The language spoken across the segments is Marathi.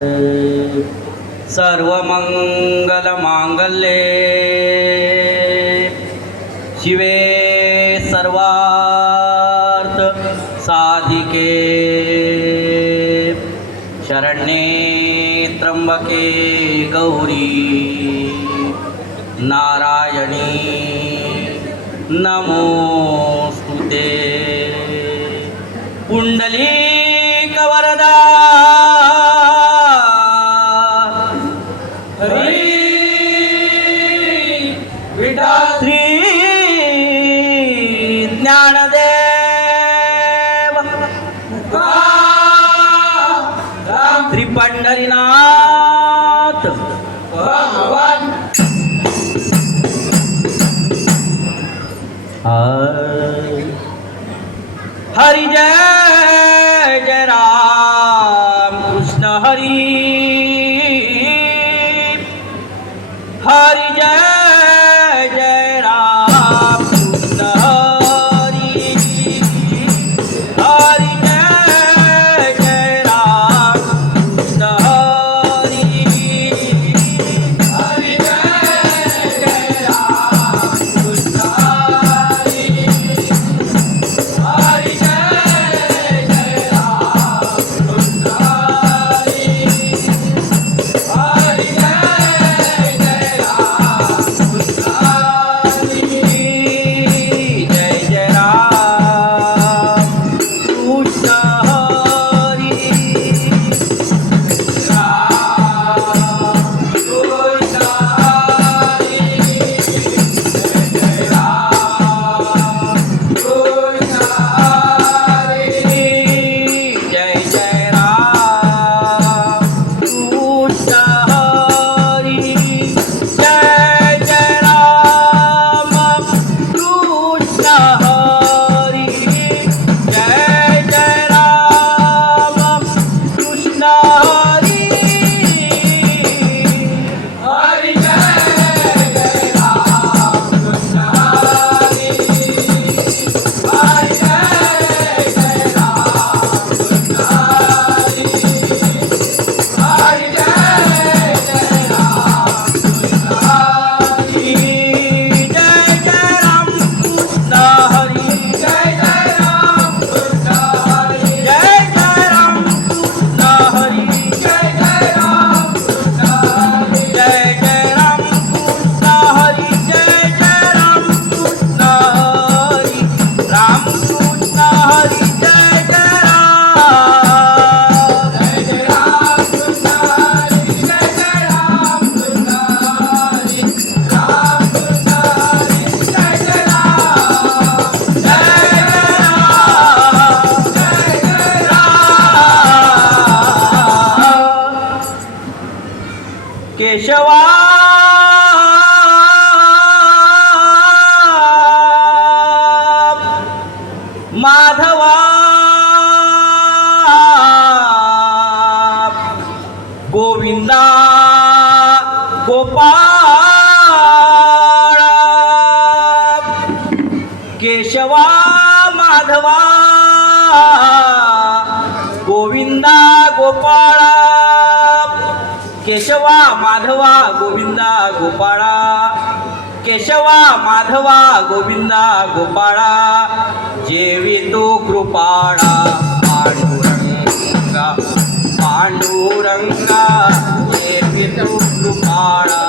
सर्वमंगलमांगल्ये शिवे सर्वार्थ साधिके शरण्ये त्र्यंबके गौरी नारायणी नमोस्तुते। पुंडलीक वरदा श्री ज्ञानदेव श्री पंढरीनाथ हरि जय जय राम कृष्ण हरि हरि जय केशवा माधवा गोविंदा गोपाळ केशवा माधवा गोविंदा गोपाळ केशवा माधवा गोविंदा गोपाळा केशवा माधवा गोविंदा गोपाळा जेवितो कृपाळा पांडुरंगा पांडुरंगा जेवितो कृपाळा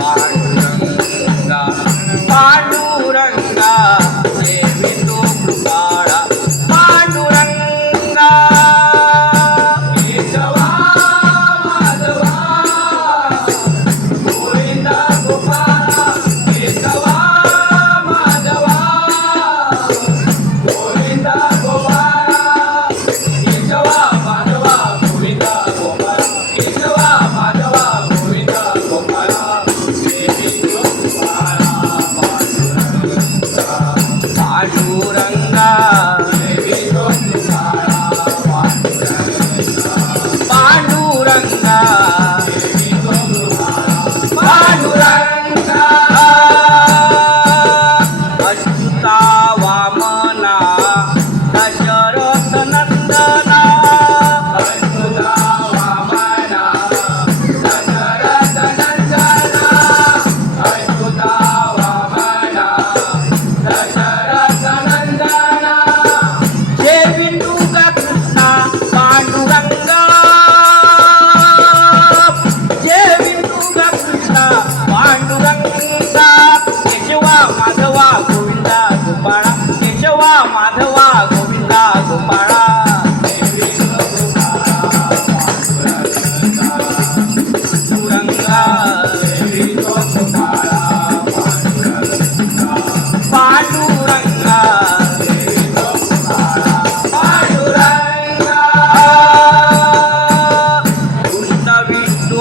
पांडुरंगा पांडुरंगा जेवितो कृपाळा पांडुरंगा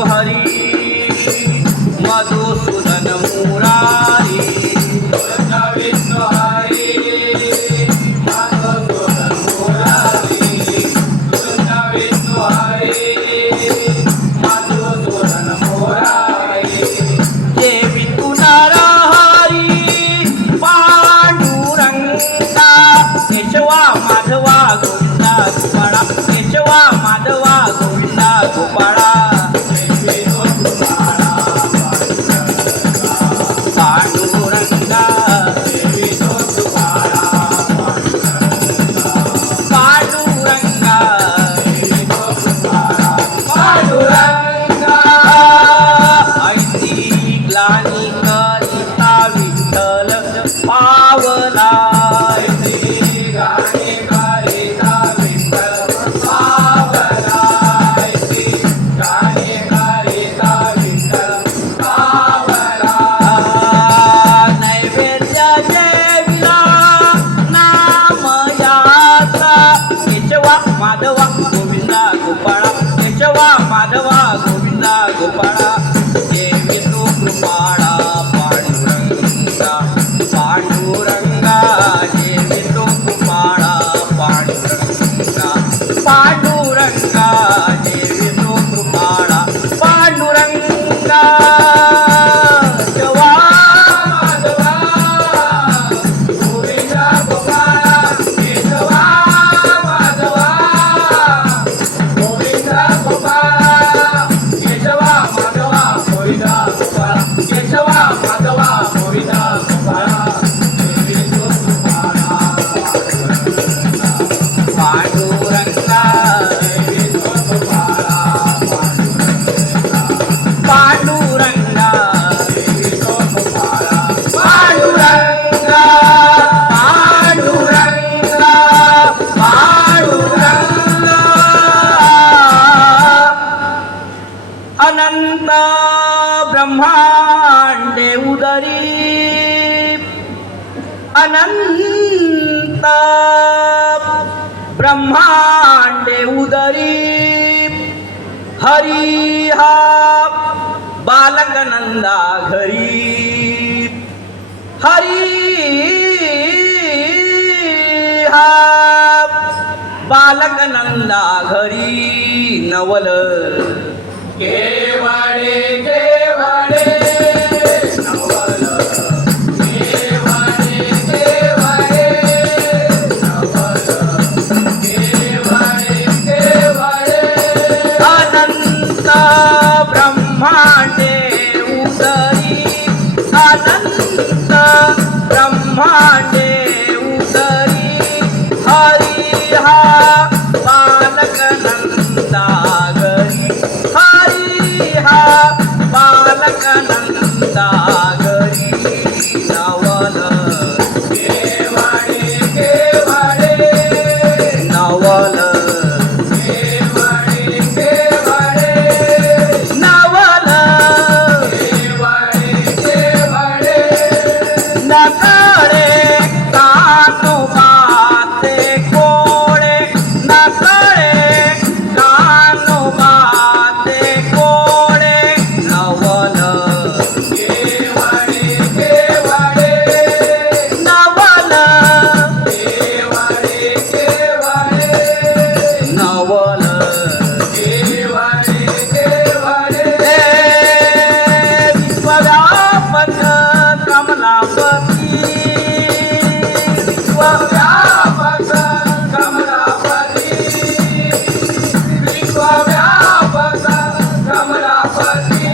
हरी मधुसूदन मुरारी कृष्ण विष्णु हरी मधुसूदन मुरारी कृष्ण विष्णु हरी मधुसूदन मुरारी देवी तू नरहरी पांडुरंगा केशवा माधवा गोविंदा गोपाळा केशवा माधवा गोविंदा गोपाळा पांडुरंगा पांडुरंगा पांडुरंगा ऐती ग्लानी करिता विठ्ठल पावला गाणे करिता विठ्ठल पावला गाणे करिता विठ्ठल पावला नैवेद्य देवीला नाम यात्रा केशवा माधवा गोविंदा गोपाळा केशवा माधवा गोविंदा गोपाळा देवी तू कृपाळा पांडुरंगा पांडुरंगा देवी तू कृपाळा पांडुरंगा पांडुरंगा देवी तू कृपाळा पांडुरंगा जवा माधवा गोविंदा गोपाळा केशवा माधवा गोविंदा गोपाळा केशवा माधवा गोविंदा गोपाळा केशवा माधवा गोविंदा गोपाळा देवी तो गोपाळा पांडुरंगा देवी तो गोपाळा पांडुरंगा देवी तो गोपाळा पांडुरंगा पांडुरंगा पांडुरंगा अनंत ब्रह्मांडे उदरी अनंत ब्रह्मांडे उदरी हरी हा बालक नंदा घरी हरी हा बालक नंदा घरी नवल केवळे केवळे नवल केवळे केवळे नवल केवळे केवळे अनंत ब्रह्मांडे उदरी अनंत ब्रह्मांडे उदरी हरी हा बालक नंदा घरी हरी हा बालक नंदा घरी नवल केवळे केवळे नवल केवळे केवळे नवल केवळे केवळे नकळे कानोबाते कोळे नकळे कानोबाते कोळे नवल केवळे केवळे नवल केवळे केवळे नवल केवळे केवळे हे विश्वव्यापक कमलापती विश्वव्यापक कमलापती विश्वव्यापक कमलापती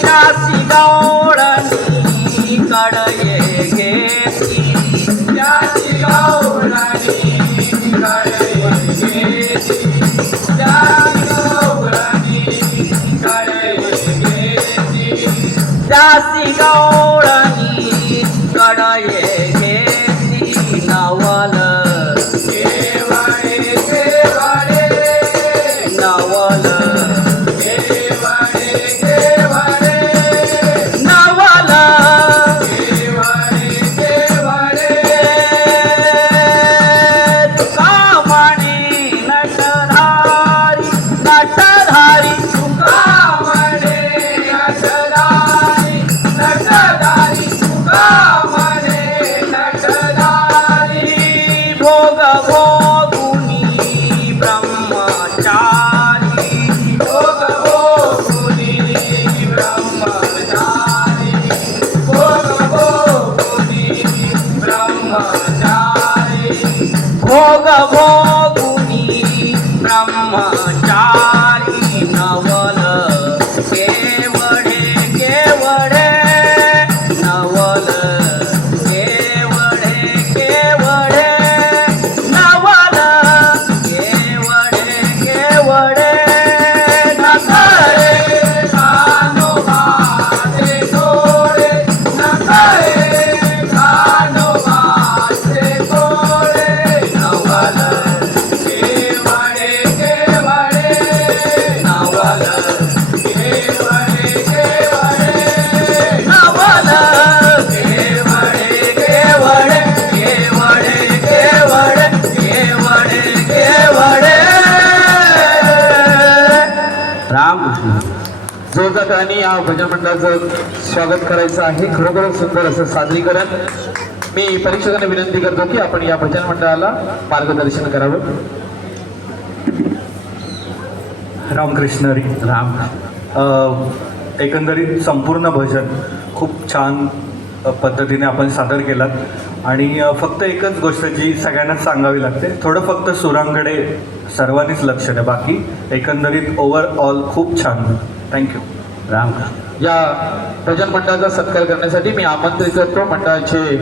शासी गौडनी कडये घेतली त्याची गौराणी कडे घेतली त्या गौराणी कडे घेतली शासी गौडनी कडये घेतली नवल केवळे केवळे नवल केवळे केवळे नवल केवळे केवळे तुका म्हणे नटधारी नटधारी तुका रामकृष्ण. जोरदार आणि या भजन मंडळाचं स्वागत करायचं आहे. खरोखरच सुंदर असं सादरीकरण. मी परीक्षकांना विनंती करतो की आपण या भजन मंडळाला मार्गदर्शन करावं. रामकृष्ण हरी. राम. एकंदरीत संपूर्ण भजन खूप छान पद्धतीने आपण सादर केलात आणि फक्त एकच गोष्ट जी सगळ्यांनाच सांगावी लागते, थोडं फक्त सुरांकडे सर्वांनीच लक्ष द्या. बाकी एकंदरीत ओव्हरऑल खूप छान. थँक्यू. रामकृष्ण. या भजन मंडळाचा सत्कार करण्यासाठी मी आमंत्रित करतो मंडळाचे